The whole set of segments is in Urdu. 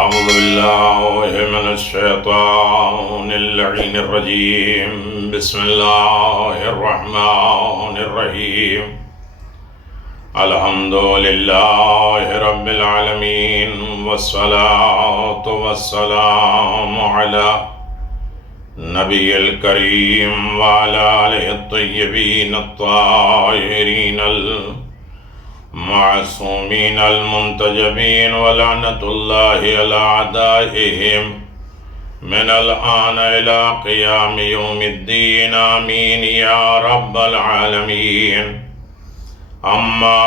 أعوذ بالله من الشيطان اللعين الرجيم. بسم الله الرحمن الرحيم. الحمد لله رب العالمين، والصلاة والسلام على نبي الكريم وعلى آله الطيبين الطاهرين المعصومين المنتجبين، ولعنة الله على أعدائهم من الآن إلى قيام يوم الدين. آمين يا رب العالمين. أما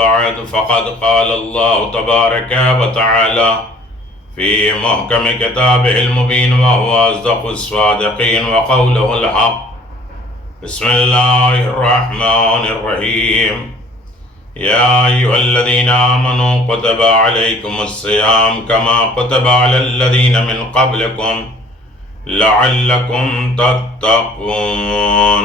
بعد، فقد قال الله تبارك وتعالى في محكم كتابه المبين وهو أصدق الصادقين وقوله الحق. بسم الله الرحمن الرحيم. يا أيها الذين آمنوا كتب عليكم الصيام كما كتب على الذين من قبلكم لعلكم تتقون.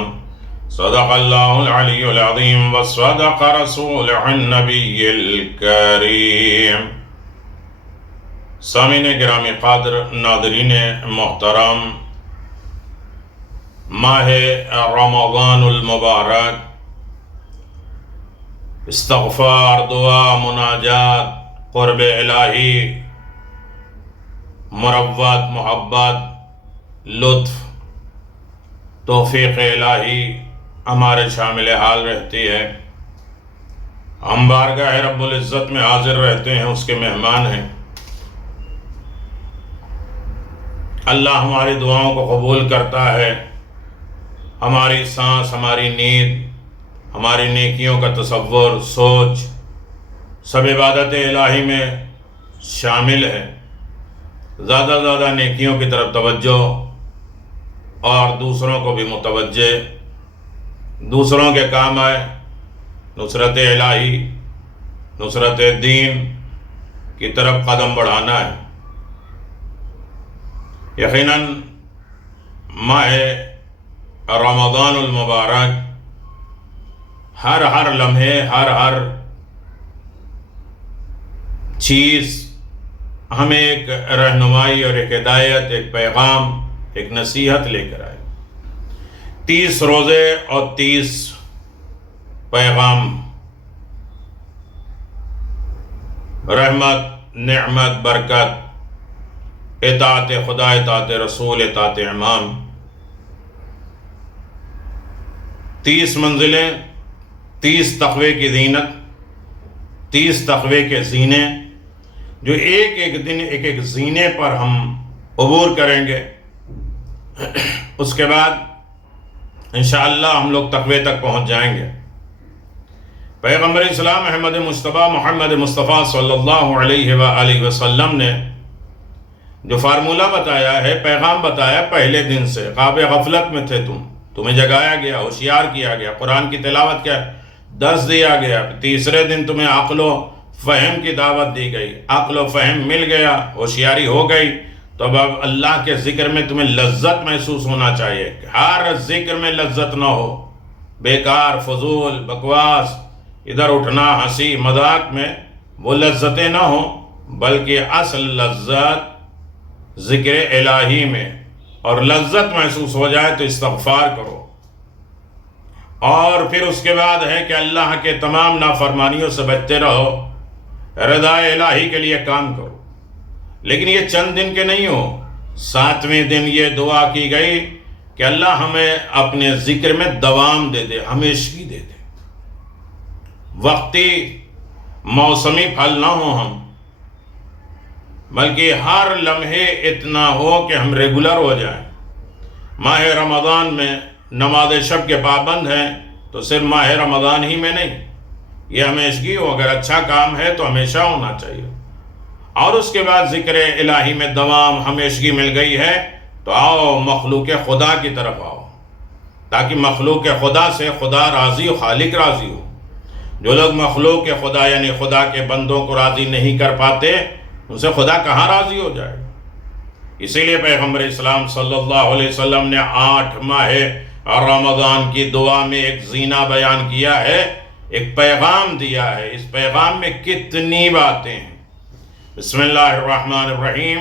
صدق الله العلي العظيم وصدق رسوله النبي الكريم. سامعین گرامی قادر، ناظرین محترم، ماہ رمضان المبارک، استغفار، دعا، مناجات، قرب الہی، مروت، محبت، لطف، توفیق الہی ہمارے شامل حال رہتی ہے. ہم بارگاہ رب العزت میں حاضر رہتے ہیں، اس کے مہمان ہیں. اللہ ہماری دعاؤں کو قبول کرتا ہے. ہماری سانس، ہماری نیند، ہماری نیکیوں کا تصور، سوچ، سب عبادت الہی میں شامل ہے. زیادہ زیادہ نیکیوں کی طرف توجہ اور دوسروں کو بھی متوجہ، دوسروں کے کام آئے، نصرت الہی، نصرت دین کی طرف قدم بڑھانا ہے. یقیناً ماہ رمضان المبارک ہر لمحے، ہر چیز ہمیں ایک رہنمائی اور ایک ہدایت، ایک پیغام، ایک نصیحت لے کر آئے. 30 روزے اور 30 پیغام، رحمت، نعمت، برکت، اطاعت خدا، اطاعت رسول، اطاعت امام. 30 منزلیں، 30 تقوی کی زینت، 30 تقوی کے زینے، جو ایک ایک دن ایک ایک زینے پر ہم عبور کریں گے. اس کے بعد انشاءاللہ ہم لوگ تقوی تک پہنچ جائیں گے. پیغمبر اسلام احمد مصطفیٰ محمد مصطفیٰ صلی اللہ علیہ وآلہ وسلم نے جو فارمولہ بتایا ہے، پیغام بتایا پہلے دن سے. خواب غفلت میں تھے تمہیں جگایا گیا، ہوشیار کیا گیا، قرآن کی تلاوت کیا، درس دیا گیا. تیسرے دن تمہیں عقل و فہم کی دعوت دی گئی، عقل و فہم مل گیا، ہوشیاری ہو گئی. تو اب اللہ کے ذکر میں تمہیں لذت محسوس ہونا چاہیے. ہر ذکر میں لذت نہ ہو، بیکار، فضول، بکواس، ادھر اٹھنا، ہنسی مذاق میں وہ لذتیں نہ ہوں، بلکہ اصل لذت ذکر الہی میں. اور لذت محسوس ہو جائے تو استغفار کرو. اور پھر اس کے بعد ہے کہ اللہ کے تمام نافرمانیوں سے بچتے رہو، رضا الہی کے لیے کام کرو. لیکن یہ چند دن کے نہیں ہو. 7ویں دن یہ دعا کی گئی کہ اللہ ہمیں اپنے ذکر میں دوام دے دے، ہمیشگی دے دے. وقتی موسمی پھل نہ ہوں ہم، بلکہ ہر لمحے اتنا ہو کہ ہم ریگولر ہو جائیں. ماہ رمضان میں نماز شب کے پابند ہیں تو صرف ماہ رمضان ہی میں نہیں، یہ ہمیشگی ہو. اگر اچھا کام ہے تو ہمیشہ ہونا چاہیے. اور اس کے بعد ذکر الہی میں دوام، ہمیشگی مل گئی ہے تو آؤ مخلوق خدا کی طرف آؤ، تاکہ مخلوق خدا سے خدا راضی ہو، خالق راضی ہو. جو لوگ مخلوق خدا یعنی خدا کے بندوں کو راضی نہیں کر پاتے، ان سے خدا کہاں راضی ہو جائے. اسی لیے پیغمبر اسلام صلی اللہ علیہ وسلم نے 8 ماہ رمضان کی دعا میں ایک زینہ بیان کیا ہے، ایک پیغام دیا ہے. اس پیغام میں کتنی باتیں ہیں. بسم اللہ الرحمن الرحیم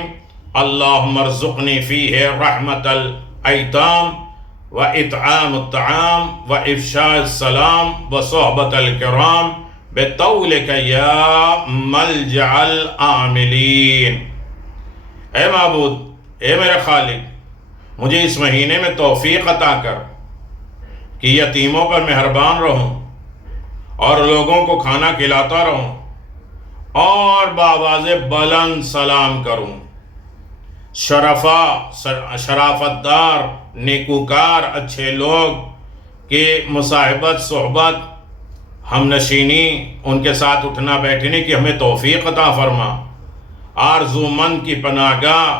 اللہم ارزقنی فیہ رحمت الایتام و اطعام الطعام و افشاء السلام و صحبت الکرام بطولک یا ملجع العاملین۔ اے معبود، اے میرے خالق، مجھے اس مہینے میں توفیق عطا کر کہ یتیموں پر مہربان رہوں اور لوگوں کو کھانا کھلاتا رہوں اور بآواز بلند سلام کروں۔ شرافت دار، نیکوکار، اچھے لوگ کی مصاحبت، صحبت، ہم نشینی، ان کے ساتھ اٹھنا بیٹھنے کی ہمیں توفیق عطا فرما۔ آرزو مند کی پناہ گاہ،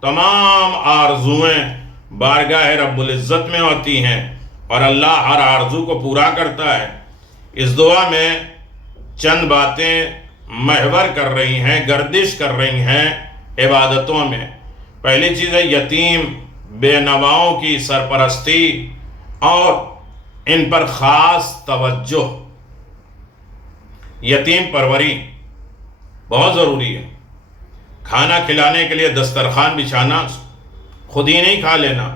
تمام آرزویں بارگاہ رب العزت میں ہوتی ہیں اور اللہ ہر آرزو کو پورا کرتا ہے۔ اس دعا میں چند باتیں محور کر رہی ہیں، گردش کر رہی ہیں عبادتوں میں۔ پہلی چیز ہے یتیم بے نواؤں کی سرپرستی اور ان پر خاص توجہ۔ یتیم پروری بہت ضروری ہے۔ کھانا کھلانے کے لیے دسترخوان بچھانا، خود ہی نہیں کھا لینا،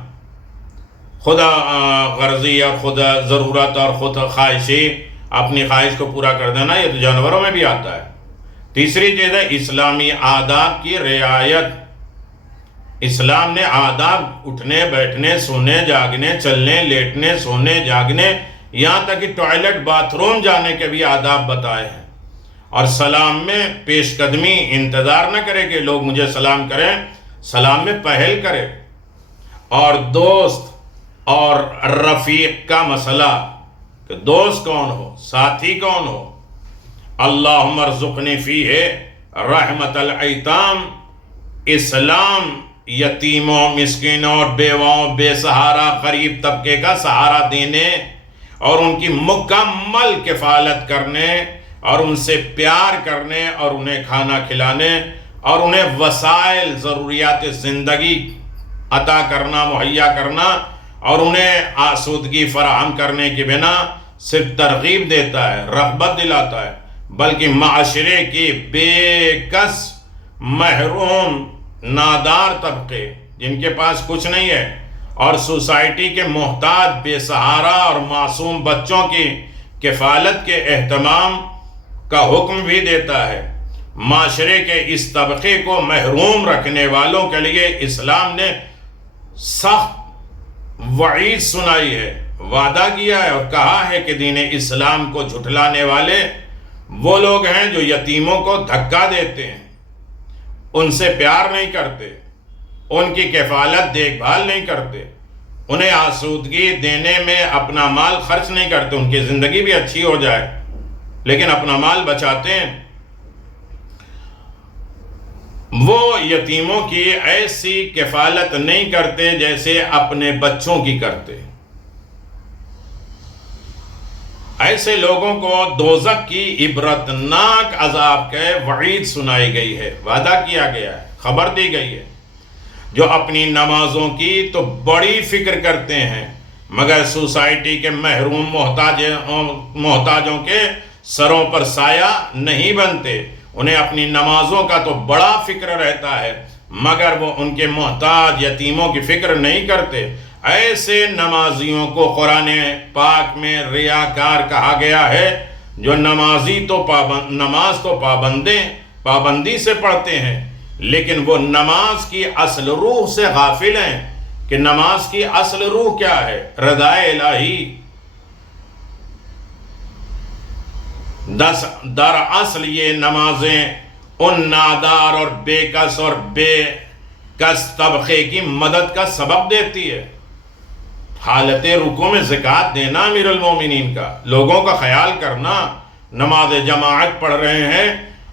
خود غرضی اور خود ضرورت اور خود خواہشی اپنی خواہش کو پورا کر دینا، یہ تو جانوروں میں بھی آتا ہے۔ تیسری چیز ہے اسلامی آداب کی رعایت۔ اسلام نے آداب اٹھنے بیٹھنے، سونے جاگنے، چلنے لیٹنے، سونے جاگنے، یہاں تک کہ ٹوائلٹ باتھ روم جانے کے بھی آداب بتائے ہیں۔ اور سلام میں پیش قدمی، انتظار نہ کرے کہ لوگ مجھے سلام کریں، سلام میں پہل کرے۔ اور دوست اور رفیق کا مسئلہ کہ دوست کون ہو، ساتھی کون ہو۔ اللہم ارزقنی فیہ رحمت الایتام، اسلام یتیموں، مسکینوں اور بیواؤں، بے سہارا غریب طبقے کا سہارا دینے اور ان کی مکمل کفالت کرنے اور ان سے پیار کرنے اور انہیں کھانا کھلانے اور انہیں وسائل ضروریات زندگی عطا کرنا، مہیا کرنا اور انہیں آسودگی فراہم کرنے کی بنا صرف ترغیب دیتا ہے، رغبت دلاتا ہے، بلکہ معاشرے کی بے کس، محروم، نادار طبقے جن کے پاس کچھ نہیں ہے اور سوسائٹی کے محتاج، بے سہارا اور معصوم بچوں کی کفالت کے اہتمام کا حکم بھی دیتا ہے۔ معاشرے کے اس طبقے کو محروم رکھنے والوں کے لیے اسلام نے سخت وعید سنائی ہے، وعدہ کیا ہے اور کہا ہے کہ دین اسلام کو جھٹلانے والے وہ لوگ ہیں جو یتیموں کو دھکا دیتے ہیں، ان سے پیار نہیں کرتے، ان کی کفالت دیکھ بھال نہیں کرتے، انہیں آسودگی دینے میں اپنا مال خرچ نہیں کرتے، ان کی زندگی بھی اچھی ہو جائے لیکن اپنا مال بچاتے ہیں۔ وہ یتیموں کی ایسی کفالت نہیں کرتے جیسے اپنے بچوں کی کرتے۔ ایسے لوگوں کو دوزخ کی عبرتناک عذاب کے وعید سنائی گئی ہے، وعدہ کیا گیا ہے، خبر دی گئی ہے۔ جو اپنی نمازوں کی تو بڑی فکر کرتے ہیں مگر سوسائٹی کے محروم محتاجوں کے سروں پر سایہ نہیں بنتے، انہیں اپنی نمازوں کا تو بڑا فکر رہتا ہے مگر وہ ان کے محتاج یتیموں کی فکر نہیں کرتے۔ ایسے نمازیوں کو قرآن پاک میں ریاکار کہا گیا ہے جو نماز تو پابندی سے پڑھتے ہیں لیکن وہ نماز کی اصل روح سے غافل ہیں کہ نماز کی اصل روح کیا ہے، رضا الہی۔ دراصل یہ نمازیں ان نادار اور بے کس طبقے کی مدد کا سبب دیتی ہے۔ حالت رکوع میں زکوٰۃ دینا امیر المومنین کا، لوگوں کا خیال کرنا، نماز جماعت پڑھ رہے ہیں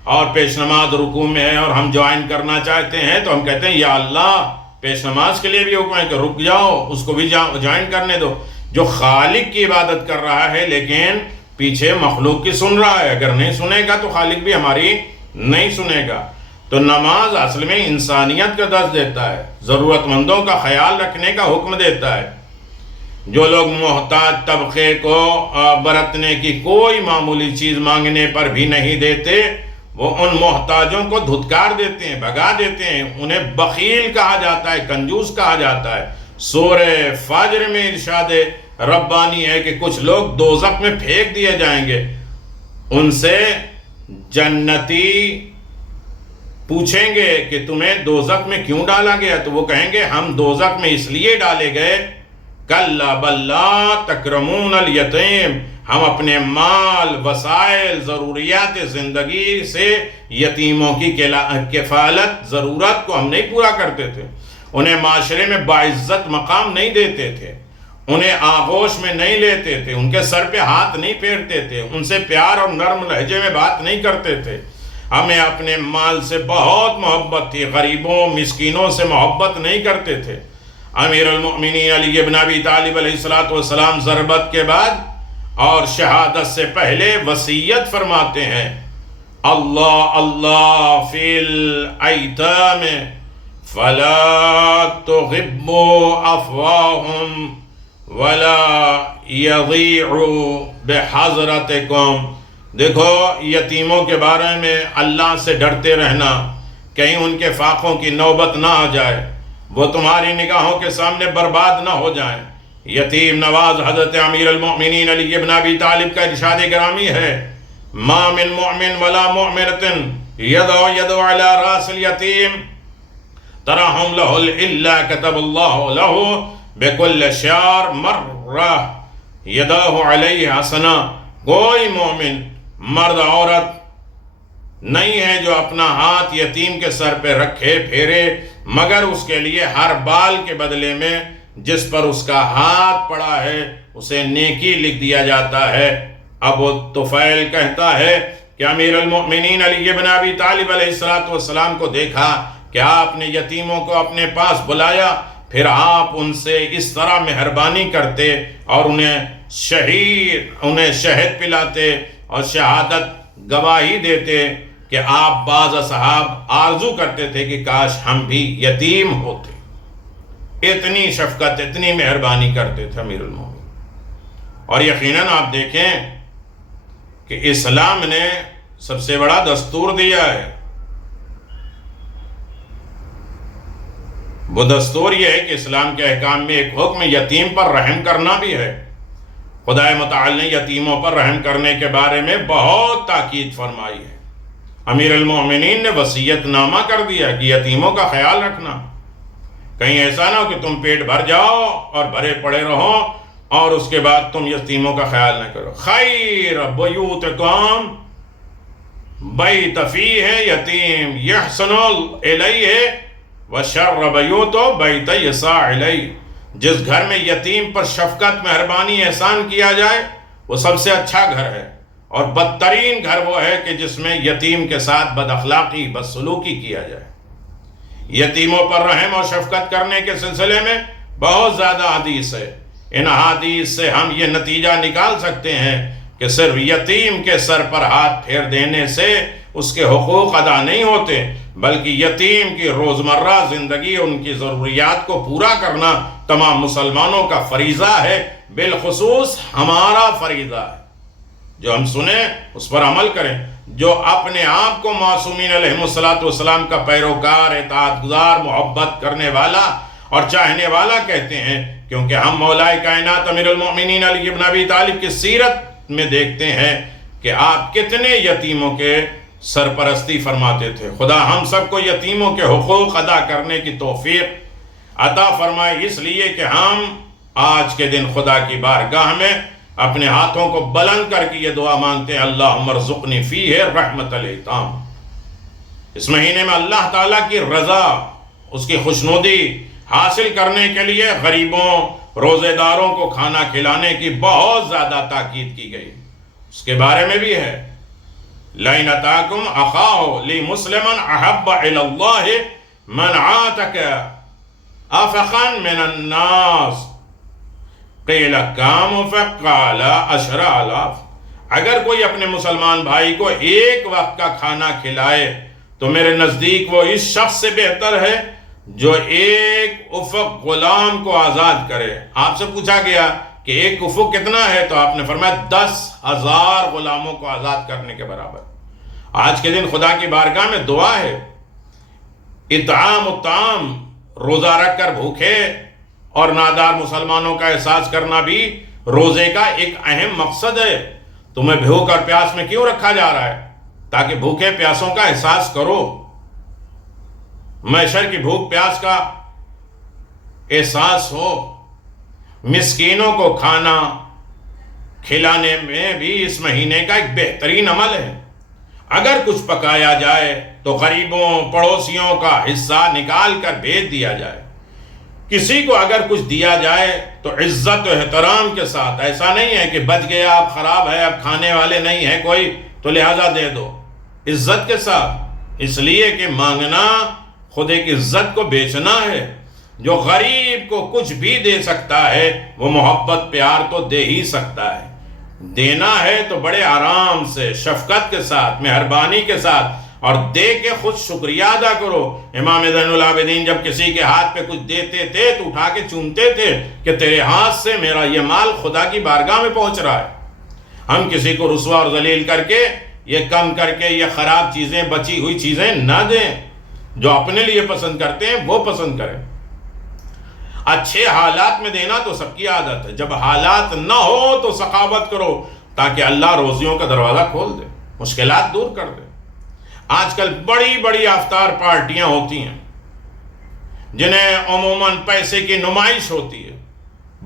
اور پیش نماز رکوع میں ہے اور ہم جوائن کرنا چاہتے ہیں تو ہم کہتے ہیں یا اللہ، پیش نماز کے لیے بھی حکم ہے کہ رک جاؤ، اس کو بھی جوائن کرنے دو۔ جو خالق کی عبادت کر رہا ہے لیکن پیچھے مخلوق کی سن رہا ہے، اگر نہیں سنے گا تو خالق بھی ہماری نہیں سنے گا۔ تو نماز اصل میں انسانیت کا درس دیتا ہے، ضرورت مندوں کا خیال رکھنے کا حکم دیتا ہے۔ جو لوگ محتاج طبقے کو برتنے کی کوئی معمولی چیز مانگنے پر بھی نہیں دیتے، وہ ان محتاجوں کو دھتکار دیتے ہیں، بھگا دیتے ہیں، انہیں بخیل کہا جاتا ہے، کنجوس کہا جاتا ہے۔ سورہ فجر میں ارشاد ربانی ہے کہ کچھ لوگ دوزخ میں پھینک دیے جائیں گے، ان سے جنتی پوچھیں گے کہ تمہیں دوزخ میں کیوں ڈالا گیا؟ تو وہ کہیں گے ہم دوزخ میں اس لیے ڈالے گئے کَلَّا بَل لَا تَكْرَمُونَ الْيَتِيمَ، ہم اپنے مال، وسائل، ضروریات زندگی سے یتیموں کی کفالت، ضرورت کو ہم نہیں پورا کرتے تھے، انہیں معاشرے میں باعزت مقام نہیں دیتے تھے، انہیں آغوش میں نہیں لیتے تھے، ان کے سر پہ ہاتھ نہیں پھیرتے تھے، ان سے پیار اور نرم لہجے میں بات نہیں کرتے تھے۔ ہمیں اپنے مال سے بہت محبت تھی، غریبوں مسکینوں سے محبت نہیں کرتے تھے۔ امیر المؤمنین علی بن ابی طالب علیہ السلام ضربت کے بعد اور شہادت سے پہلے وصیت فرماتے ہیں، اللہ اللہ فی الایتام فلا تغبوا افواہم ولا یضیعوا بحضرتکم۔ دیکھو یتیموں کے بارے میں اللہ سے ڈرتے رہنا، کہیں ان کے فاقوں کی نوبت نہ آ جائے، وہ تمہاری نگاہوں کے سامنے برباد نہ ہو جائیں۔ یتیم نواز حضرت امیر المؤمنین علی بن ابی طالب کا ارشاد گرامی ہے، ما من مؤمن ولا مؤمنۃ یدعو علی راس الیتیم ترحم لہ الا کتب اللہ لہ بکل شعر مرہ یداہ علیہ حسنہ۔ کوئی مومن مرد عورت نہیں ہے جو اپنا ہاتھ یتیم کے سر پہ رکھے پھیرے مگر اس کے لیے ہر بال کے بدلے میں جس پر اس کا ہاتھ پڑا ہے اسے نیکی لکھ دیا جاتا ہے۔ ابو طفیل کہتا ہے کہ امیر المؤمنین علی بن ابی طالب علیہ السلام کو دیکھا کہ آپ نے یتیموں کو اپنے پاس بلایا، پھر آپ ان سے اس طرح مہربانی کرتے اور انہیں شہد پلاتے اور شہادت گواہی دیتے کہ آپ بعض اصحاب آرزو کرتے تھے کہ کاش ہم بھی یتیم ہوتے۔ اتنی شفقت، اتنی مہربانی کرتے تھے امیر المومنین۔ اور یقیناً آپ دیکھیں کہ اسلام نے سب سے بڑا دستور دیا ہے، وہ دستور یہ ہے کہ اسلام کے احکام میں ایک حکم یتیم پر رحم کرنا بھی ہے۔ خدا متعال نے یتیموں پر رحم کرنے کے بارے میں بہت تاکید فرمائی ہے۔ امیر المؤمنین نے وصیت نامہ کر دیا کہ یتیموں کا خیال رکھنا، کہیں ایسا نہ ہو کہ تم پیٹ بھر جاؤ اور بھرے پڑے رہو اور اس کے بعد تم یتیموں کا خیال نہ کرو۔ خیر بیوتکم بیت فیہ یتیم یحسن الیہ وشر بیوت بیت یسع الیہ۔ جس گھر میں یتیم پر شفقت، مہربانی، احسان کیا جائے وہ سب سے اچھا گھر ہے، اور بدترین گھر وہ ہے کہ جس میں یتیم کے ساتھ بد اخلاقی، بدسلوکی کیا جائے۔ یتیموں پر رحم اور شفقت کرنے کے سلسلے میں بہت زیادہ حدیث ہے۔ ان حدیث سے ہم یہ نتیجہ نکال سکتے ہیں کہ صرف یتیم کے سر پر ہاتھ پھیر دینے سے اس کے حقوق ادا نہیں ہوتے، بلکہ یتیم کی روزمرہ زندگی، ان کی ضروریات کو پورا کرنا تمام مسلمانوں کا فریضہ ہے، بالخصوص ہمارا فریضہ ہے۔ جو ہم سنیں اس پر عمل کریں، جو اپنے آپ کو معصومین علیہ السلام کا پیروکار، اطاعت گزار، محبت کرنے والا اور چاہنے والا کہتے ہیں، کیونکہ ہم مولا کائنات امیر المؤمنین علی بن ابی طالب کی سیرت میں دیکھتے ہیں کہ آپ کتنے یتیموں کے سرپرستی فرماتے تھے۔ خدا ہم سب کو یتیموں کے حقوق ادا کرنے کی توفیق عطا فرمائے، اس لیے کہ ہم آج کے دن خدا کی بارگاہ میں اپنے ہاتھوں کو بلند کر کے یہ دعا مانگتے ہیں، اللہم ارزقنی فیہ رحمت الیتام۔ اس مہینے میں اللہ تعالیٰ کی رضا، اس کی خوشنودی حاصل کرنے کے لیے غریبوں، روزے داروں کو کھانا کھلانے کی بہت زیادہ تاکید کی گئی۔ اس کے بارے میں بھی ہے، لَإِنْ أَتَاكُمْ أَخَاهُ لِمُسْلِمًا أَحَبَّ إِلَى اللَّهِ مَنْ عَاتَكَ أَفَقًا مِنَ النَّاسِ قِيلَ كَامُ فَقَالَ عَشْرَ آلَافٍ۔ اگر کوئی اپنے مسلمان بھائی کو ایک وقت کا کھانا کھلائے تو میرے نزدیک وہ اس شخص سے بہتر ہے جو ایک افق غلام کو آزاد کرے۔ آپ سے پوچھا گیا کہ ایک افق کتنا ہے، تو آپ نے فرمایا 10,000 غلاموں کو آزاد کرنے کے برابر۔ آج کے دن خدا کی بارگاہ میں دعا ہے، اطعام الطعام، روزہ رکھ کر بھوکے اور نادار مسلمانوں کا احساس کرنا بھی روزے کا ایک اہم مقصد ہے۔ تمہیں بھوک اور پیاس میں کیوں رکھا جا رہا ہے؟ تاکہ بھوکے پیاسوں کا احساس کرو، معشر کی بھوک پیاس کا احساس ہو۔ مسکینوں کو کھانا کھلانے میں بھی اس مہینے کا ایک بہترین عمل ہے۔ اگر کچھ پکایا جائے تو غریبوں پڑوسیوں کا حصہ نکال کر بھیج دیا جائے۔ کسی کو اگر کچھ دیا جائے تو عزت و احترام کے ساتھ، ایسا نہیں ہے کہ بچ گیا اب خراب ہے اب کھانے والے نہیں ہیں کوئی تو لہذا دے دو، عزت کے ساتھ، اس لیے کہ مانگنا خود ایک عزت کو بیچنا ہے۔ جو غریب کو کچھ بھی دے سکتا ہے وہ محبت پیار تو دے ہی سکتا ہے۔ دینا ہے تو بڑے آرام سے، شفقت کے ساتھ، مہربانی کے ساتھ، اور دے کے خود شکریہ ادا کرو۔ امام زین العابدین جب کسی کے ہاتھ پہ کچھ دیتے تھے تو اٹھا کے چومتے تھے کہ تیرے ہاتھ سے میرا یہ مال خدا کی بارگاہ میں پہنچ رہا ہے۔ ہم کسی کو رسوا اور ذلیل کر کے، یہ کم کر کے، یہ خراب چیزیں، بچی ہوئی چیزیں نہ دیں۔ جو اپنے لیے پسند کرتے ہیں وہ پسند کریں۔ اچھے حالات میں دینا تو سب کی عادت ہے، جب حالات نہ ہو تو سخاوت کرو تاکہ اللہ روزیوں کا دروازہ کھول دے، مشکلات دور کر دے۔ آج کل بڑی بڑی افطار پارٹیاں ہوتی ہیں جنہیں عموماً پیسے کی نمائش ہوتی ہے،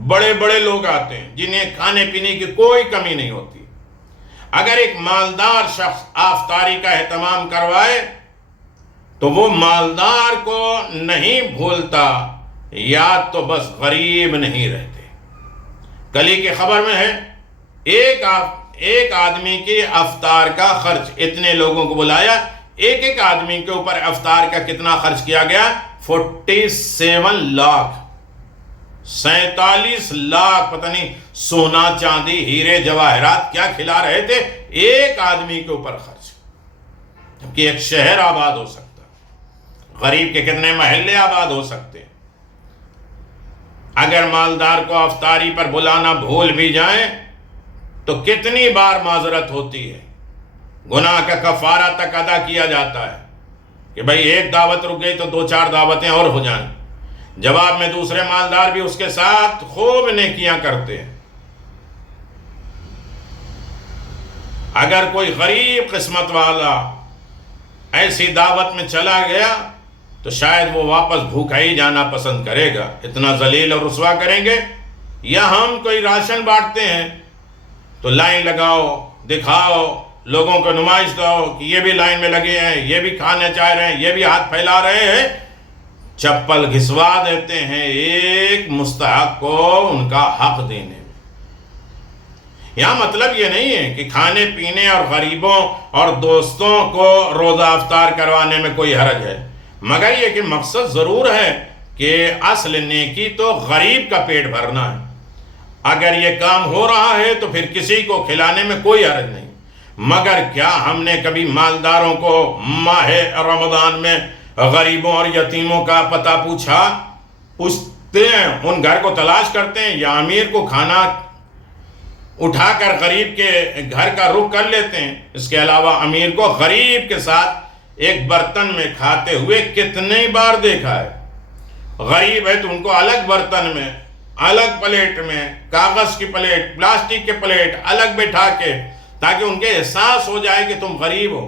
بڑے بڑے لوگ آتے ہیں جنہیں کھانے پینے کی کوئی کمی نہیں ہوتی۔ اگر ایک مالدار شخص افطاری کا اہتمام کروائے تو وہ مالدار کو نہیں بھولتا، یا تو بس غریب نہیں رہتے۔ کل ہی کی خبر میں ہے ایک آدمی کی افطار کا خرچ، اتنے لوگوں کو بلایا، ایک آدمی کے اوپر افطار کا کتنا خرچ کیا گیا؟ 47 لاکھ، 47 لاکھ، پتہ نہیں سونا چاندی ہیرے جواہرات کیا کھلا رہے تھے ایک آدمی کے اوپر خرچ، جبکہ ایک شہر آباد ہو سکتا ہے، غریب کے کتنے محلے آباد ہو سکتے ہیں۔ اگر مالدار کو افطاری پر بلانا بھول بھی جائیں تو کتنی بار معذرت ہوتی ہے، گناہ کا کفارہ تک ادا کیا جاتا ہے کہ بھائی ایک دعوت رک گئی تو 2-4 دعوتیں اور ہو جائیں۔ جواب میں دوسرے مالدار بھی اس کے ساتھ خوب نیکیاں کرتے ہیں۔ اگر کوئی غریب قسمت والا ایسی دعوت میں چلا گیا تو شاید وہ واپس بھوکا ہی جانا پسند کرے گا، اتنا ذلیل اور رسوا کریں گے۔ یا ہم کوئی راشن بانٹتے ہیں تو لائن لگاؤ، دکھاؤ، لوگوں کو نمائش دو کہ یہ بھی لائن میں لگے ہیں، یہ بھی کھانا چاہ رہے ہیں، یہ بھی ہاتھ پھیلا رہے ہیں، چپل گھسوا دیتے ہیں ایک مستحق کو ان کا حق دینے میں۔ یہاں مطلب یہ نہیں ہے کہ کھانے پینے اور غریبوں اور دوستوں کو روزہ افطار کروانے میں کوئی حرج ہے، مگر یہ کہ مقصد ضرور ہے کہ اصل نیکی تو غریب کا پیٹ بھرنا ہے۔ اگر یہ کام ہو رہا ہے تو پھر کسی کو کھلانے میں کوئی حرج نہیں، مگر کیا ہم نے کبھی مالداروں کو ماہ رمضان میں غریبوں اور یتیموں کا پتہ پوچھتے ہیں، ان گھر کو تلاش کرتے ہیں، یا امیر کو کھانا اٹھا کر غریب کے گھر کا رخ کر لیتے ہیں؟ اس کے علاوہ امیر کو غریب کے ساتھ ایک برتن میں کھاتے ہوئے کتنے بار دیکھا ہے۔ غریب ہے تو ان کو الگ برتن میں، الگ پلیٹ میں، کاغذ کی پلیٹ، پلاسٹک کے پلیٹ الگ بٹھا کے، تاکہ ان کے احساس ہو جائے کہ تم غریب ہو۔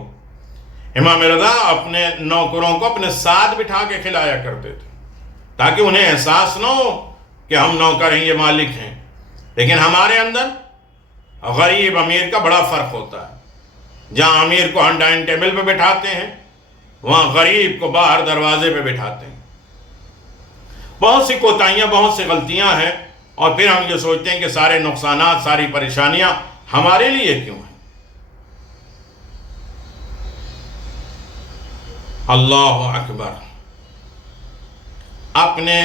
امام رضا اپنے نوکروں کو اپنے ساتھ بٹھا کے کھلایا کرتے تھے تاکہ انہیں احساس نہ ہو کہ ہم نوکر ہیں، یہ مالک ہیں۔ لیکن ہمارے اندر غریب امیر کا بڑا فرق ہوتا ہے۔ جہاں امیر کو ہم ڈائننگ ٹیبل پہ بٹھاتے ہیں وہاں غریب کو باہر دروازے پہ بٹھاتے ہیں۔ بہت سی کوتاہیاں، بہت سی غلطیاں ہیں، اور پھر ہم یہ سوچتے ہیں کہ سارے نقصانات، ساری پریشانیاں ہمارے لیے کیوں ہیں؟ اللہ اکبر۔ اپنے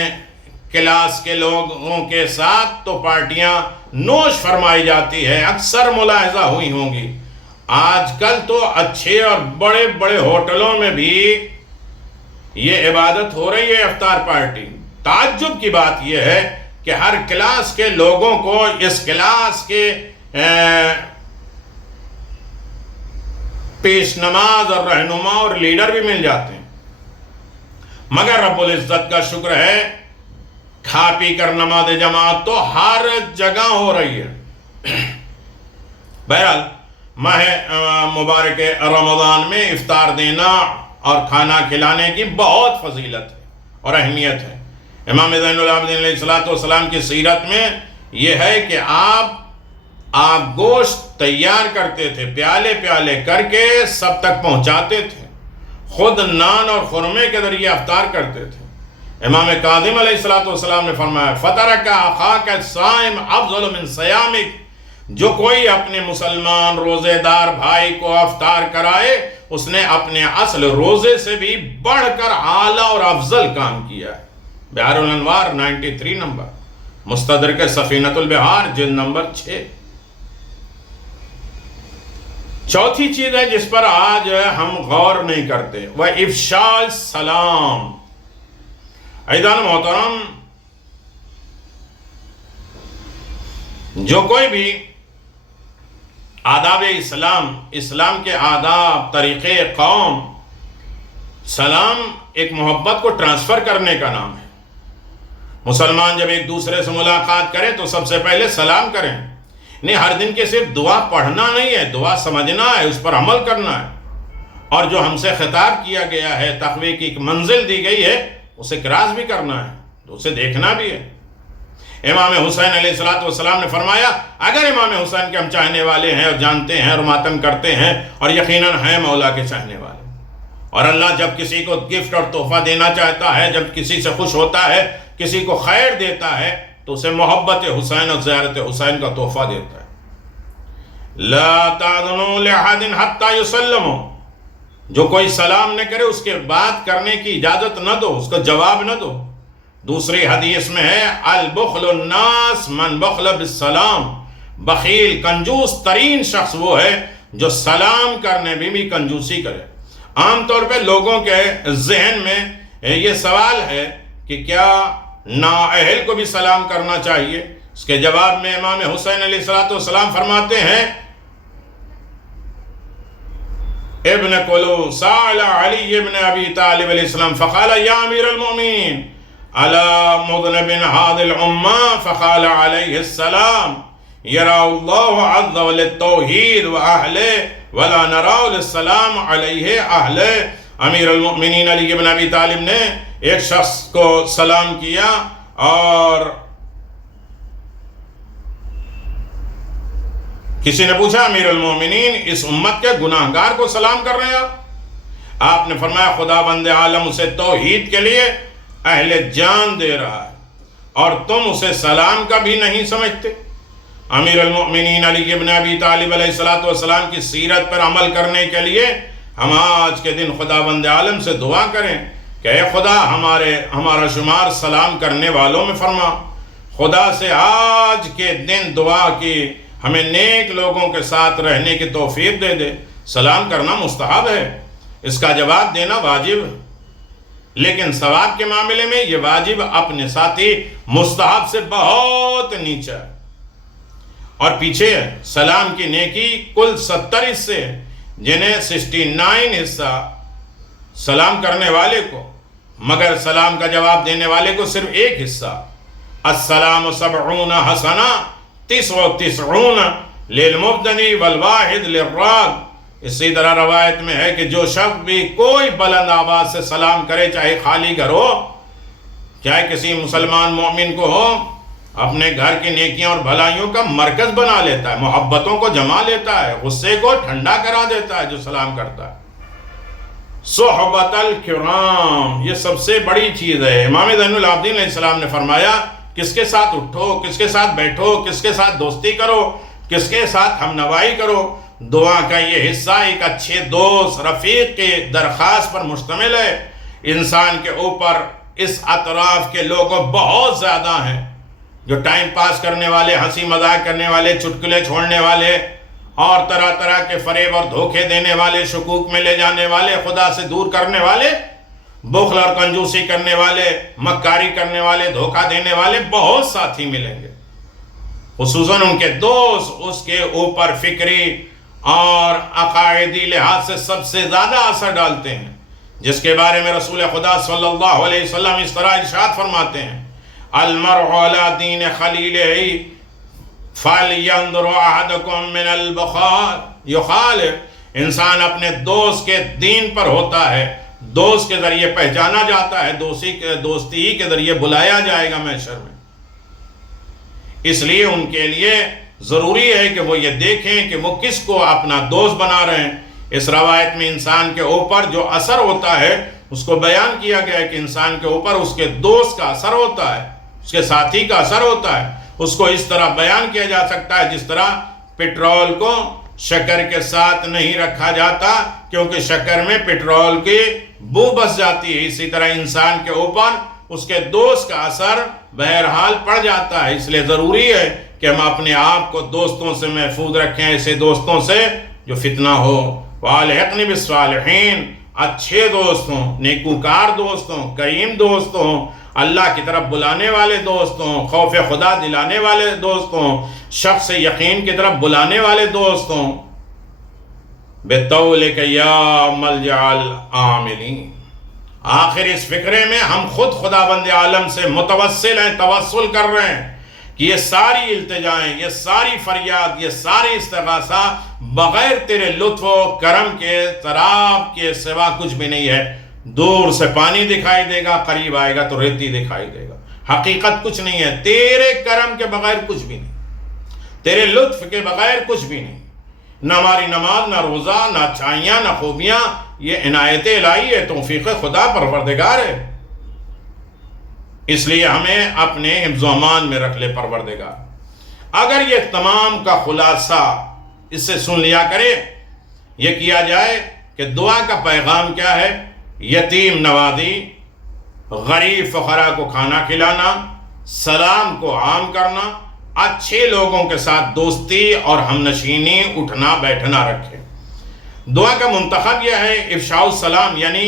کلاس کے لوگوں کے ساتھ تو پارٹیاں نوش فرمائی جاتی ہے، اکثر ملاحظہ ہوئی ہوں گی۔ آج کل تو اچھے اور بڑے بڑے ہوٹلوں میں بھی یہ عبادت ہو رہی ہے، افطار پارٹی۔ تعجب کی بات یہ ہے کہ ہر کلاس کے لوگوں کو اس کلاس کے پیش نماز اور رہنما اور لیڈر بھی مل جاتے ہیں، مگر رب العزت کا شکر ہے کھا پی کر نماز جماعت تو ہر جگہ ہو رہی ہے۔ بہرحال ماہ مبارک رمضان میں افطار دینا اور کھانا کھلانے کی بہت فضیلت ہے اور اہمیت ہے۔ امام زین العابدین علیہ السلام کی سیرت میں یہ ہے کہ آپ گوشت تیار کرتے تھے، پیالے پیالے کر کے سب تک پہنچاتے تھے، خود نان اور خرمے کے ذریعے افطار کرتے تھے۔ امام کاظم علیہ السلام نے فرمایا فَتَرَكَ أَخَاكَ الصَّائِمَ أَفْضَلُ مِنْ صِيَامِكَ، جو کوئی اپنے مسلمان روزے دار بھائی کو افطار کرائے اس نے اپنے اصل روزے سے بھی بڑھ کر اعلیٰ اور افضل کام کیا ہے۔ بحار الانوار 93 نمبر، مستدرک سفینۃ البحار جلد نمبر 6۔ چوتھی چیز ہے جس پر آج ہم غور نہیں کرتے، وہ افشاء السلام۔ عزیزان محترم، جو کوئی بھی آداب اسلام کے آداب، طریقے قوم، سلام ایک محبت کو ٹرانسفر کرنے کا نام ہے۔ مسلمان جب ایک دوسرے سے ملاقات کریں تو سب سے پہلے سلام کریں۔ نہیں، ہر دن کے صرف دعا پڑھنا نہیں ہے، دعا سمجھنا ہے، اس پر عمل کرنا ہے، اور جو ہم سے خطاب کیا گیا ہے، تقوی کی ایک منزل دی گئی ہے، اسے کراس بھی کرنا ہے، تو اسے دیکھنا بھی ہے۔ امام حسین علیہ السلام نے فرمایا اگر امام حسین کے ہم چاہنے والے ہیں اور جانتے ہیں اور ماتم کرتے ہیں، اور یقیناً ہیں مولا کے چاہنے والے، اور اللہ جب کسی کو گفٹ اور تحفہ دینا چاہتا ہے، جب کسی سے خوش ہوتا ہے، کسی کو خیر دیتا ہے، تو اسے محبت حسین اور زیارت حسین کا تحفہ دیتا ہے۔ لا تأذنوا لأحد حتى يسلموا، جو کوئی سلام نہ کرے اس کے بات کرنے کی اجازت نہ دو، اس کو جواب نہ دو۔ دوسری حدیث میں ہے البخل الناس من بخل بالسلام، بخیل کنجوس ترین شخص وہ ہے جو سلام کرنے میں بھی کنجوسی کرے۔ عام طور پہ لوگوں کے ذہن میں یہ سوال ہے کہ کیا نااہل کو بھی سلام کرنا چاہیے؟ اس کے جواب میں امام حسین علیہ السلام فرماتے ہیں ابن کلو سأل علی ابن ابی طالب علیہ السلام فقال یا امیر المؤمنین علی مذنب هذه الامة فقال عليه السلام يرى الله عز وجل التوحید واہلہ ولا نرى للسلام علیہ اہلہ۔ امیر المؤمنین علی ابن ابی طالب نے ایک شخص کو سلام کیا اور کسی نے پوچھا امیر المومنین اس امت کے گناہگار کو سلام کر رہے ہیں آپ نے فرمایا خدا بند عالم اسے توحید کے لیے اہل جان دے رہا ہے اور تم اسے سلام کا بھی نہیں سمجھتے۔ امیر المؤمنین علی ابن ابی طالب علیہ السلام کی سیرت پر عمل کرنے کے لیے ہم آج کے دن خدا بند عالم سے دعا کریں کہ اے خدا ہمارا شمار سلام کرنے والوں میں فرما۔ خدا سے آج کے دن دعا کی ہمیں نیک لوگوں کے ساتھ رہنے کی توفیق دے دے۔ سلام کرنا مستحب ہے، اس کا جواب دینا واجب ہے، لیکن ثواب کے معاملے میں یہ واجب اپنے ساتھی مستحب سے بہت نیچا ہے اور پیچھے ہے۔ سلام کی نیکی کل 70 حصے جنہیں 69 حصہ سلام کرنے والے کو، مگر سلام کا جواب دینے والے کو صرف ایک حصہ۔ السلام 70 حسنہ 99 للمبتدی والواحد للراد۔ اسی طرح روایت میں ہے کہ جو شخص بھی کوئی بلند آواز سے سلام کرے، چاہے خالی گھر ہو، چاہے کسی مسلمان مومن کو ہو، اپنے گھر کی نیکیاں اور بھلائیوں کا مرکز بنا لیتا ہے، محبتوں کو جما لیتا ہے، غصے کو ٹھنڈا کرا دیتا ہے جو سلام کرتا ہے۔ صحبت الکرام، یہ سب سے بڑی چیز ہے۔ امام زین العابدین علیہ السلام نے فرمایا کس کے ساتھ اٹھو، کس کے ساتھ بیٹھو، کس کے ساتھ دوستی کرو، کس کے ساتھ ہم نوائی کرو، دعا کا یہ حصہ ایک اچھے دوست رفیق کے درخواست پر مشتمل ہے۔ انسان کے اوپر اس اطراف کے لوگ بہت زیادہ ہیں جو ٹائم پاس کرنے والے، ہنسی مذاق کرنے والے، چٹکلے چھوڑنے والے اور طرح طرح کے فریب اور دھوکے دینے والے، شکوک میں لے جانے والے، خدا سے دور کرنے والے، بخل اور کنجوسی کرنے والے، مکاری کرنے والے، دھوکہ دینے والے بہت ساتھی ملیں گے۔ خصوصاً ان کے دوست اس کے اوپر فکری اور عقائدی لحاظ سے سب سے زیادہ اثر ڈالتے ہیں، جس کے بارے میں رسول خدا صلی اللہ علیہ وسلم اس طرح ارشاد فرماتے ہیں: المرء علی دین خلیلہ فَلْيَنْظُرْ أَحَدُكُمْ مِنَ الْبُخَارِ يُخَالِفُ، انسان اپنے دوست کے دین پر ہوتا ہے، دوست کے ذریعے پہچانا جاتا ہے، دوستی ہی کے ذریعے بلایا جائے گا محشر میں۔ اس لیے ان کے لیے ضروری ہے کہ وہ یہ دیکھیں کہ وہ کس کو اپنا دوست بنا رہے ہیں۔ اس روایت میں انسان کے اوپر جو اثر ہوتا ہے اس کو بیان کیا گیا ہے کہ انسان کے اوپر اس کے دوست کا اثر ہوتا ہے، اس کے ساتھی کا اثر ہوتا ہے۔ اس کو اس طرح بیان کیا جا سکتا ہے جس طرح پیٹرول کو شکر کے ساتھ نہیں رکھا جاتا کیونکہ شکر میں پیٹرول کی بو بس جاتی ہے، اسی طرح انسان کے اوپر اس کے دوست کا اثر بہرحال پڑ جاتا ہے۔ اس لیے ضروری ہے کہ ہم اپنے آپ کو دوستوں سے محفوظ رکھیں، ایسے دوستوں سے جو فتنہ ہو۔ وَأَلْحِقْنِي بِالصَّالِحِينَ، اچھے دوست ہوں، نیکوکار دوست ہوں، کریم دوست ہوں، اللہ کی طرف بلانے والے دوست ہوں، خوف خدا دلانے والے دوست ہوں، شخص یقین کی طرف بلانے والے دوست ہوں۔ بِالطَّوْلِكَ يَا مَلْجَعَ الْعَامِلِينَ، آخر اس فکرے میں ہم خود خداوند عالم سے متوسل ہیں، توسل کر رہے ہیں کہ یہ ساری التجائیں، یہ ساری فریاد، یہ ساری استغاثہ بغیر تیرے لطف و کرم کے طراب کے سوا کچھ بھی نہیں ہے۔ دور سے پانی دکھائی دے گا، قریب آئے گا تو ریتی دکھائی دے گا، حقیقت کچھ نہیں ہے، تیرے کرم کے بغیر کچھ بھی نہیں، تیرے لطف کے بغیر کچھ بھی نہیں۔ نہ ہماری نماز، نہ روزہ، نہ اچھائیاں، نہ خوبیاں، یہ عنایت الہی ہے، توفیق خدا پروردگار ہے۔ اس لیے ہمیں اپنے حفظ و امان میں رکھ لے پروردگار۔ اگر یہ تمام کا خلاصہ اس سے سن لیا کرے، یہ کیا جائے کہ دعا کا پیغام کیا ہے؟ یتیم نوازی، غریب فقراء کو کھانا کھلانا، سلام کو عام کرنا، اچھے لوگوں کے ساتھ دوستی اور ہم نشینی، اٹھنا بیٹھنا رکھے۔ دعا کا منتخب یہ ہے افشاء السلام، یعنی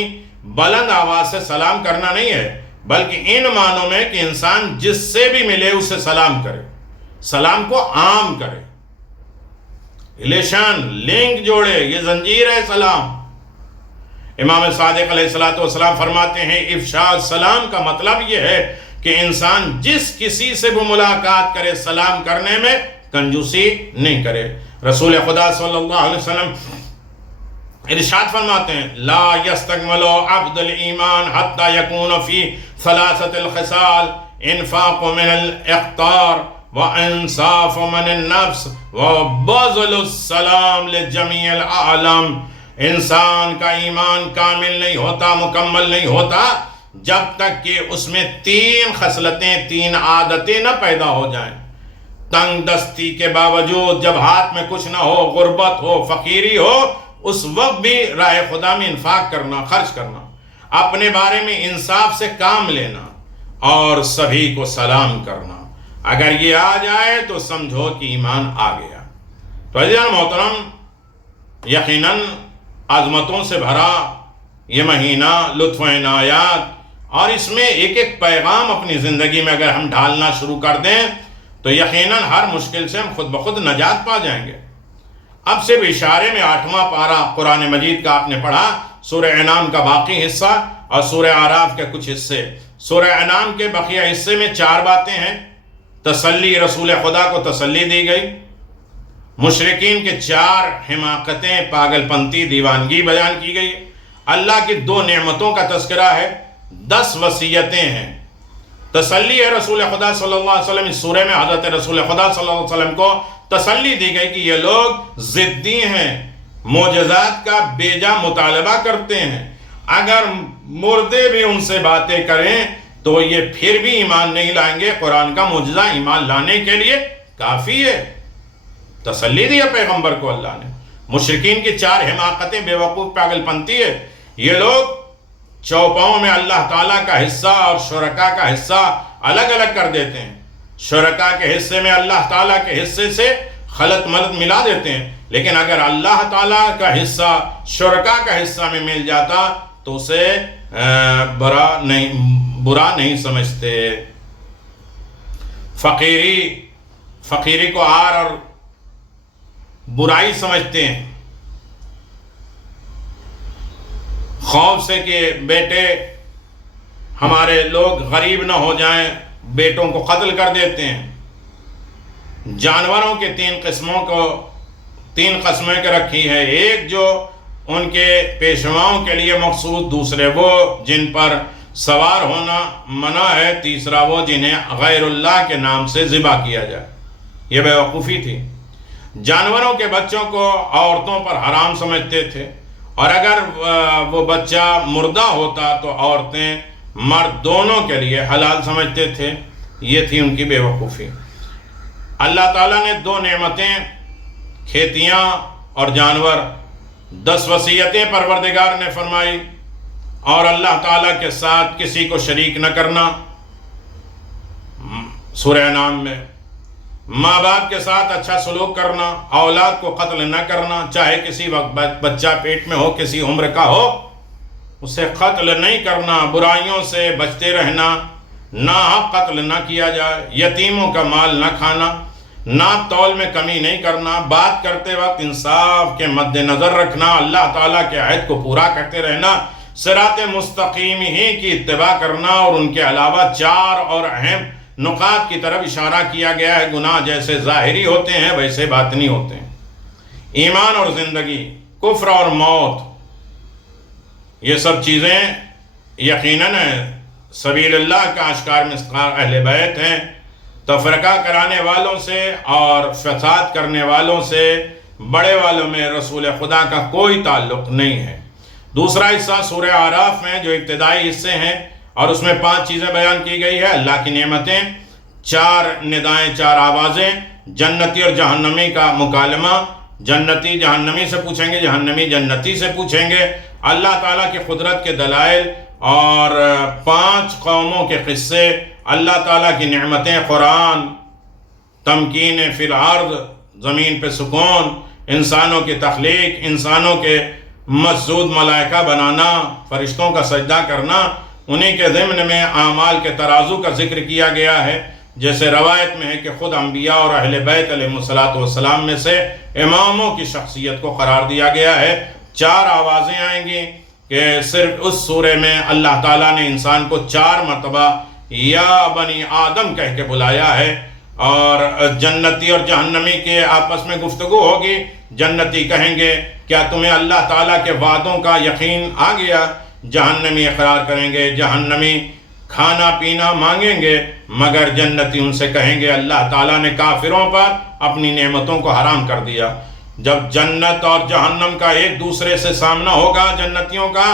بلند آواز سے سلام کرنا نہیں ہے، بلکہ ان معنوں میں کہ انسان جس سے بھی ملے اسے سلام کرے، سلام کو عام کرے، ریلیشن، لنک جوڑے، یہ زنجیر ہے سلام۔ امام صادق علیہ السلام فرماتے ہیں افشاء السلام کا مطلب یہ ہے کہ انسان جس کسی سے بھی ملاقات کرے سلام کرنے میں کنجوسی نہیں کرے۔ رسول خدا صلی اللہ علیہ وسلم ارشاد فرماتے ہیں لا يستكمل عبد الایمان حتى يكون في ثلاثة الخصال انفاق من الاقتار وانصاف من النفس وبذل السلام لجميع العالم۔ انسان کا ایمان کامل نہیں ہوتا، مکمل نہیں ہوتا جب تک کہ اس میں تین خصلتیں، تین عادتیں نہ پیدا ہو جائیں۔ تنگ دستی کے باوجود جب ہاتھ میں کچھ نہ ہو، غربت ہو، فقیری ہو، اس وقت بھی راہ خدا میں انفاق کرنا، خرچ کرنا، اپنے بارے میں انصاف سے کام لینا اور سبھی کو سلام کرنا۔ اگر یہ آ جائے تو سمجھو کہ ایمان آ گیا۔ تو عزیزان محترم، یقیناً عظمتوں سے بھرا یہ مہینہ، لطف و عنایات، اور اس میں ایک ایک پیغام اپنی زندگی میں اگر ہم ڈھالنا شروع کر دیں تو یقیناً ہر مشکل سے ہم خود بخود نجات پا جائیں گے۔ اب صرف اشارے میں 8واں پارہ قرآن مجید کا آپ نے پڑھا، سورہ انعام کا باقی حصہ اور سورہ اعراف کے کچھ حصے۔ سورہ انعام کے بقیہ حصے میں 4 باتیں ہیں۔ تسلی، رسول خدا کو تسلی دی گئی، مشرکین کے 4 حماقتیں، پاگل پنتی، دیوانگی بیان کی گئی، اللہ کی 2 نعمتوں کا تذکرہ ہے، 10 وصیتیں ہیں، تسلی ہے رسول خدا صلی اللہ علیہ وسلم۔ اس سورہ میں حضرت رسول خدا صلی اللہ علیہ وسلم کو تسلی دی گئی کہ یہ لوگ ضدی ہیں، معجزات کا بیجا مطالبہ کرتے ہیں، اگر مردے بھی ان سے باتیں کریں تو یہ پھر بھی ایمان نہیں لائیں گے، قرآن کا معجزہ ایمان لانے کے لیے کافی ہے۔ تسلی دیا پیغمبر کو اللہ نے۔ مشرکین کی 4 حماقتیں، بے وقوف پاگل پنتی ہے، یہ لوگ چوپاؤں میں اللہ تعالیٰ کا حصہ اور شرکا کا حصہ الگ الگ کر دیتے ہیں، شرکا کے حصے میں اللہ تعالیٰ کے حصے سے خلط ملط ملا دیتے ہیں، لیکن اگر اللہ تعالیٰ کا حصہ شرکا کا حصہ میں مل جاتا تو اسے برا نہیں سمجھتے۔ فقیری کو عار اور برائی سمجھتے ہیں، خوف سے کہ بیٹے ہمارے لوگ غریب نہ ہو جائیں، بیٹوں کو قتل کر دیتے ہیں۔ جانوروں کے تین قسمیں کے رکھی ہے، ایک جو ان کے پیشواؤں کے لیے مخصوص، دوسرے وہ جن پر سوار ہونا منع ہے، تیسرا وہ جنہیں غیر اللہ کے نام سے ذبح کیا جائے۔ یہ بیوقوفی تھی۔ جانوروں کے بچوں کو عورتوں پر حرام سمجھتے تھے، اور اگر وہ بچہ مردہ ہوتا تو عورتیں مرد دونوں کے لیے حلال سمجھتے تھے۔ یہ تھی ان کی بیوقوفی۔ اللہ تعالیٰ نے دو نعمتیں، کھیتیاں اور جانور، 10 وصیتیں پروردگار نے فرمائی، اور اللہ تعالیٰ کے ساتھ کسی کو شریک نہ کرنا۔ سورہ انعام میں ماں باپ کے ساتھ اچھا سلوک کرنا، اولاد کو قتل نہ کرنا، چاہے کسی وقت بچہ پیٹ میں ہو، کسی عمر کا ہو، اسے قتل نہیں کرنا، برائیوں سے بچتے رہنا، ناحق قتل نہ کیا جائے، یتیموں کا مال نہ کھانا، ناپ تول میں کمی نہیں کرنا، بات کرتے وقت انصاف کے مد نظر رکھنا، اللہ تعالیٰ کے عہد کو پورا کرتے رہنا، صراط مستقیم ہی کی اتباع کرنا، اور ان کے علاوہ 4 اور اہم نقاط کی طرف اشارہ کیا گیا ہے۔ گناہ جیسے ظاہری ہوتے ہیں ویسے باطنی ہوتے ہیں۔ ایمان اور زندگی، کفر اور موت، یہ سب چیزیں یقیناً سبیل اللہ کا اشکار مسکار اہل بیت ہیں۔ تفرقہ کرانے والوں سے اور فساد کرنے والوں سے بڑے والوں میں رسول خدا کا کوئی تعلق نہیں ہے۔ دوسرا حصہ سورہ اعراف میں جو ابتدائی حصے ہیں، اور اس میں 5 چیزیں بیان کی گئی ہے، اللہ کی نعمتیں، 4 ندائیں، 4 آوازیں، جنتی اور جہنمی کا مکالمہ، جنتی جہنمی سے پوچھیں گے، جہنمی جنتی سے پوچھیں گے، اللہ تعالیٰ کی قدرت کے دلائل، اور 5 قوموں کے قصے، اللہ تعالیٰ کی نعمتیں، قرآن، تمکین فی الارض، زمین پہ سکون، انسانوں کی تخلیق، انسانوں کے مسجود ملائکہ بنانا، فرشتوں کا سجدہ کرنا، انہی کے ضمن میں اعمال کے ترازو کا ذکر کیا گیا ہے، جیسے روایت میں ہے کہ خود انبیاء اور اہل بیت علیہ السلام میں سے اماموں کی شخصیت کو قرار دیا گیا ہے۔ 4 آوازیں آئیں گی کہ صرف اس سورے میں اللہ تعالیٰ نے انسان کو 4 مرتبہ یا بنی آدم کہہ کے بلایا ہے، اور جنتی اور جہنمی کے آپس میں گفتگو ہوگی۔ جنتی کہیں گے کیا تمہیں اللہ تعالیٰ کے وعدوں کا یقین آ گیا؟ جہنمی اقرار کریں گے، جہنمی کھانا پینا مانگیں گے، مگر جنتی ان سے کہیں گے اللہ تعالیٰ نے کافروں پر اپنی نعمتوں کو حرام کر دیا۔ جب جنت اور جہنم کا ایک دوسرے سے سامنا ہوگا جنتیوں کا،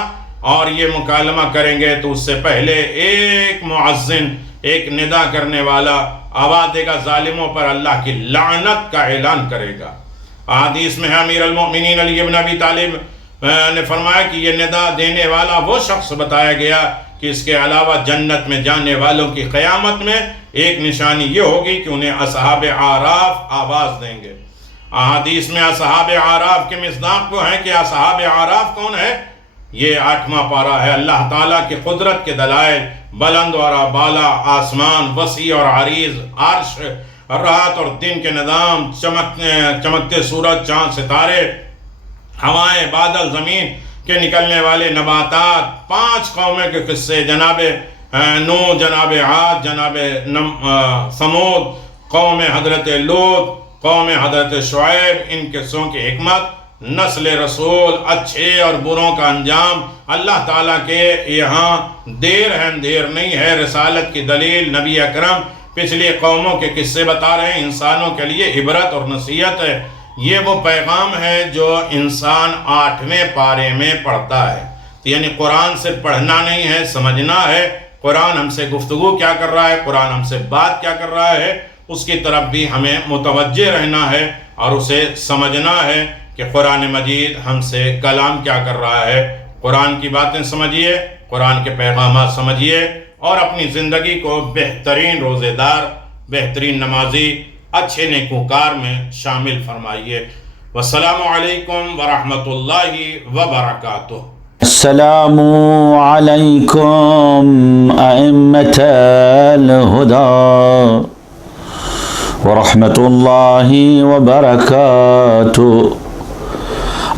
اور یہ مکالمہ کریں گے، تو اس سے پہلے ایک معزن، ایک ندا کرنے والا آواز دے گا، ظالموں پر اللہ کی لعنت کا اعلان کرے گا۔ حدیث میں امیر المؤمنین علی بن ابی طالب نے فرمایا کہ یہ ندا دینے والا وہ شخص بتایا گیا کہ اس کے علاوہ جنت میں جانے والوں کی قیامت میں ایک نشانی یہ ہوگی کہ انہیں اصحاب اعراف آواز دیں گے۔ حدیث میں اصحاب اعراف کے مصداق کو ہیں کہ اصحاب اعراف کون ہے؟ یہ 8واں پارہ ہے۔ اللہ تعالیٰ کی قدرت کے دلائل، بلند اور بالا آسمان، وسیع اور عریض عرش، رات اور دن کے نظام، چمکتے سورج، چاند، ستارے، ہوائیں، بادل، زمین کے نکلنے والے نباتات، 5 قوموں کے قصے، جناب نوح، جناب عاد، جناب ثمود، قوم حضرت لوط، قوم حضرت شعیب، ان قصوں کی حکمت، نسل رسول، اچھے اور بروں کا انجام، اللہ تعالیٰ کے یہاں دیر ہے اندھیر نہیں ہے، رسالت کی دلیل، نبی اکرم پچھلی قوموں کے قصے بتا رہے ہیں، انسانوں کے لیے عبرت اور نصیحت ہے۔ یہ وہ پیغام ہے جو انسان 8ویں پارے میں پڑھتا ہے۔ یعنی قرآن صرف پڑھنا نہیں ہے، سمجھنا ہے۔ قرآن ہم سے گفتگو کیا کر رہا ہے، قرآن ہم سے بات کیا کر رہا ہے، اس کی طرف بھی ہمیں متوجہ رہنا ہے اور اسے سمجھنا ہے کہ قرآن مجید ہم سے کلام کیا کر رہا ہے۔ قرآن کی باتیں سمجھیے، قرآن کے پیغامات سمجھیے، اور اپنی زندگی کو بہترین روزے دار، بہترین نمازی، اچھے نیکوکار میں شامل فرمائیے۔ والسلام علیکم ورحمۃ اللہ وبرکاتہ۔ السلام علیکم ائمة الہدی ورحمة الله وبركاته.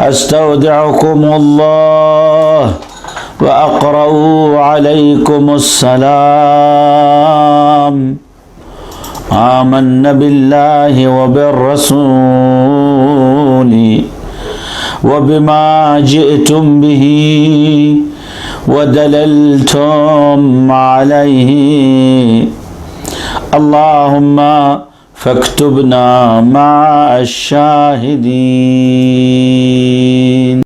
استودعكم الله وأقرأ عليكم السلام. آمنا بالله وبالرسول وبما جئتم به ودللتم عليه. اللهم فاكتبنا مع الشاهدين.